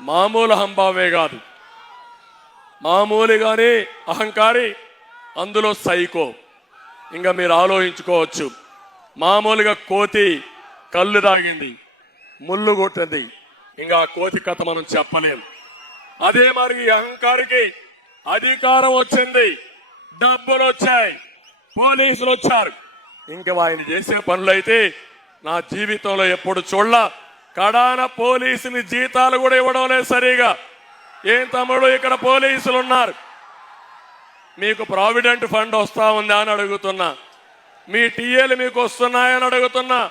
మామూలు హంభావే కాదు. మామూలుగానే అహంకారి అందులో సైకో. ఇంకా మీరు ఆలోచించుకోవచ్చు. మామూలుగా కోతి కళ్ళు తాగింది ముళ్ళు కొట్టింది. ఇంకా ఆ కోతి కథ మనం చెప్పలేం. అదే మరి ఈ అహంకారికి అధికారం వచ్చింది. డబ్బులు వచ్చాయి. పోలీసులు వచ్చారు. ఇంకా ఆయన చేసే పనులైతే నా జీవితంలో ఎప్పుడు చూడలా. కడాన పోలీసుని జీతాలు కూడా ఇవ్వడం లేదు సరిగా. ఏం తమ్ముడు ఇక్కడ పోలీసులు ఉన్నారు మీకు ప్రావిడెంట్ ఫండ్ వస్తా ఉందా అని అడుగుతున్నా. మీ టీఏలు మీకు వస్తున్నాయని అడుగుతున్నా.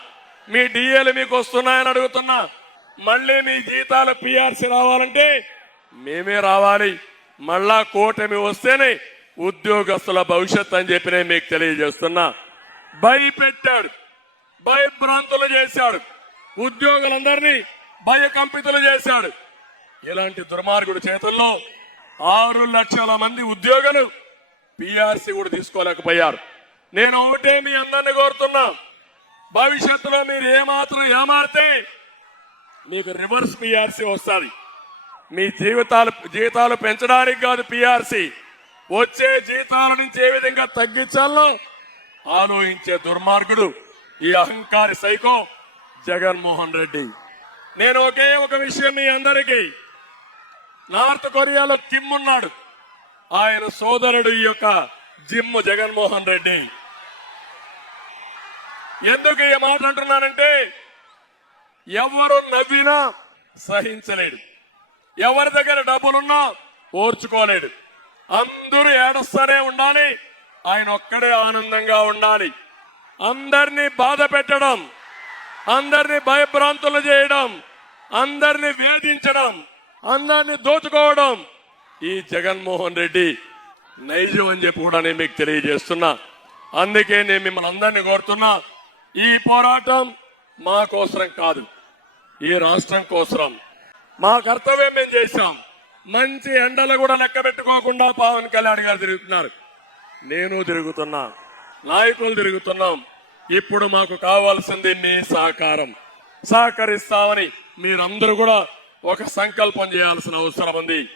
మీ డిఏలు మీకు వస్తున్నాయని అడుగుతున్నా. మళ్ళీ మీ జీతాలు పిఆర్సి రావాలంటే మేమే రావాలి. మళ్ళా కూటమి వస్తేనే ఉద్యోగస్తుల భవిష్యత్ అని చెప్పి నేను మీకు తెలియజేస్తున్నా. భయపెట్టాడు. భయభ్రాంతులు చేశాడు. ఉద్యోగులందరినీ భయకంపితులు చేశాడు. ఇలాంటి దుర్మార్గుడి చేతుల్లో ఆరు లక్షల మంది ఉద్యోగులు పిఆర్సీ కూడా తీసుకోలేకపోయారు. నేను ఒకటే మీ అందరిని కోరుతున్నా భవిష్యత్తులో మీరు ఏమాత్రం ఏమారితే మీకు రివర్స్ పిఆర్సీ వస్తుంది. మీ జీవితాలు జీతాలు పెంచడానికి కాదు పిఆర్సీ. వచ్చే జీతాల నుంచి ఏ విధంగా తగ్గించాలో ఆలోచించే దుర్మార్గుడు ఈ అహంకారి సైకో జగన్మోహన్ రెడ్డి. నేను ఒకే ఒక విషయం మీ అందరికీ. నార్త్ కొరియాలో కిమ్ ఉన్నాడు ఆయన సోదరుడు ఈ యొక్క జిమ్ జగన్మోహన్ రెడ్డి. ఎందుకు ఈ మాట అంటున్నానంటే ఎవరు నవ్వినా సహించలేడు. ఎవరి దగ్గర డబ్బులున్నా ఓర్చుకోలేడు. అందరూ ఏడుస్తూనే ఉండాలి. ఆయన ఒక్కడే ఆనందంగా ఉండాలి. అందరినీ బాధ పెట్టడం అందరినీ భయభ్రాంతులు చేయడం అందరినీ వేధించడం అందరినీ దోచుకోవడం ఈ జగన్మోహన్ రెడ్డి నైజం అని చెప్పి కూడా నేను మీకు తెలియజేస్తున్నా. అందుకే నేను మిమ్మల్ని అందరినీ కోరుతున్నా ఈ పోరాటం మా కోసరం కాదు ఈ రాష్ట్రం కోసరం. మా కర్తవ్యం మేము చేశాం. మంచి ఎండలు కూడా లెక్క పెట్టుకోకుండా పవన్ కళ్యాణ్ గారు తిరుగుతున్నారు. నేను తిరుగుతున్నా నాయకులు తిరుగుతున్నాం. ఇప్పుడు మాకు కావాల్సింది మీ సహకారం. సహకరిస్తామని మీరందరూ కూడా ఒక సంకల్పం చేయాల్సిన అవసరం ఉంది.